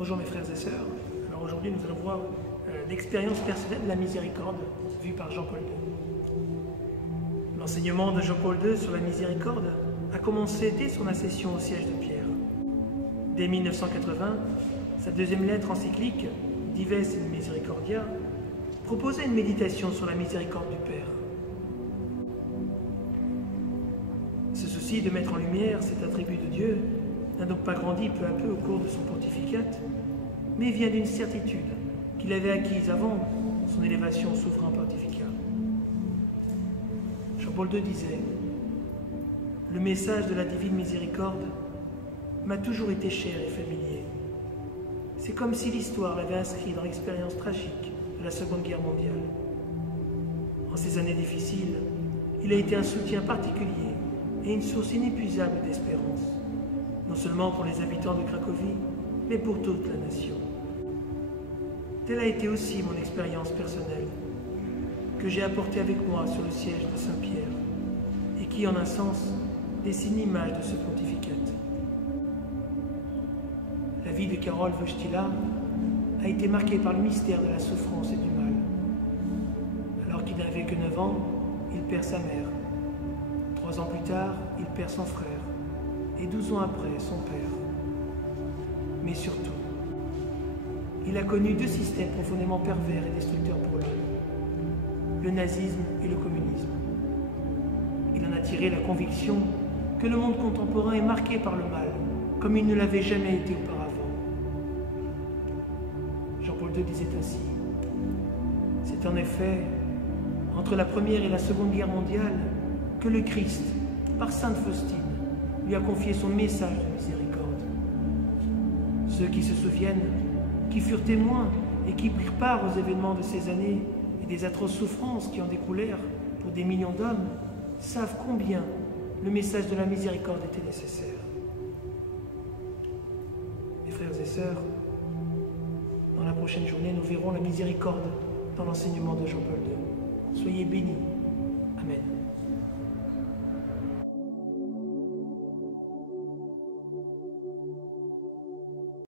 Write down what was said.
Bonjour mes frères et sœurs. Alors aujourd'hui nous allons voir l'expérience personnelle de la miséricorde vue par Jean-Paul II. L'enseignement de Jean-Paul II sur la miséricorde a commencé dès son accession au siège de Pierre. Dès 1980, sa deuxième lettre encyclique, Dives in Misericordia, proposait une méditation sur la miséricorde du Père. Ce souci de mettre en lumière cet attribut de Dieu n'a donc pas grandi peu à peu au cours de son pontificat, mais vient d'une certitude qu'il avait acquise avant son élévation au souverain pontificat. Jean-Paul II disait « Le message de la divine miséricorde m'a toujours été cher et familier. C'est comme si l'histoire l'avait inscrit dans l'expérience tragique de la Seconde Guerre mondiale. En ces années difficiles, il a été un soutien particulier et une source inépuisable d'espérance, non seulement pour les habitants de Cracovie, mais pour toute la nation. Telle a été aussi mon expérience personnelle, que j'ai apportée avec moi sur le siège de Saint-Pierre, et qui, en un sens, dessine l'image de ce pontificat. La vie de Karol Wojtyła a été marquée par le mystère de la souffrance et du mal. Alors qu'il n'avait que 9 ans, il perd sa mère. 3 ans plus tard, il perd son frère, et 12 ans après, son père. Mais surtout, il a connu 2 systèmes profondément pervers et destructeurs pour l'homme, le nazisme et le communisme. Il en a tiré la conviction que le monde contemporain est marqué par le mal, comme il ne l'avait jamais été auparavant. Jean-Paul II disait ainsi « C'est en effet entre la Première et la Seconde Guerre mondiale que le Christ, par Sainte Faustine, lui a confié son message de miséricorde. Ceux qui se souviennent, qui furent témoins et qui prirent part aux événements de ces années et des atroces souffrances qui en découlèrent pour des millions d'hommes, savent combien le message de la miséricorde était nécessaire. Mes frères et sœurs, dans la prochaine journée, nous verrons la miséricorde dans l'enseignement de Jean-Paul II.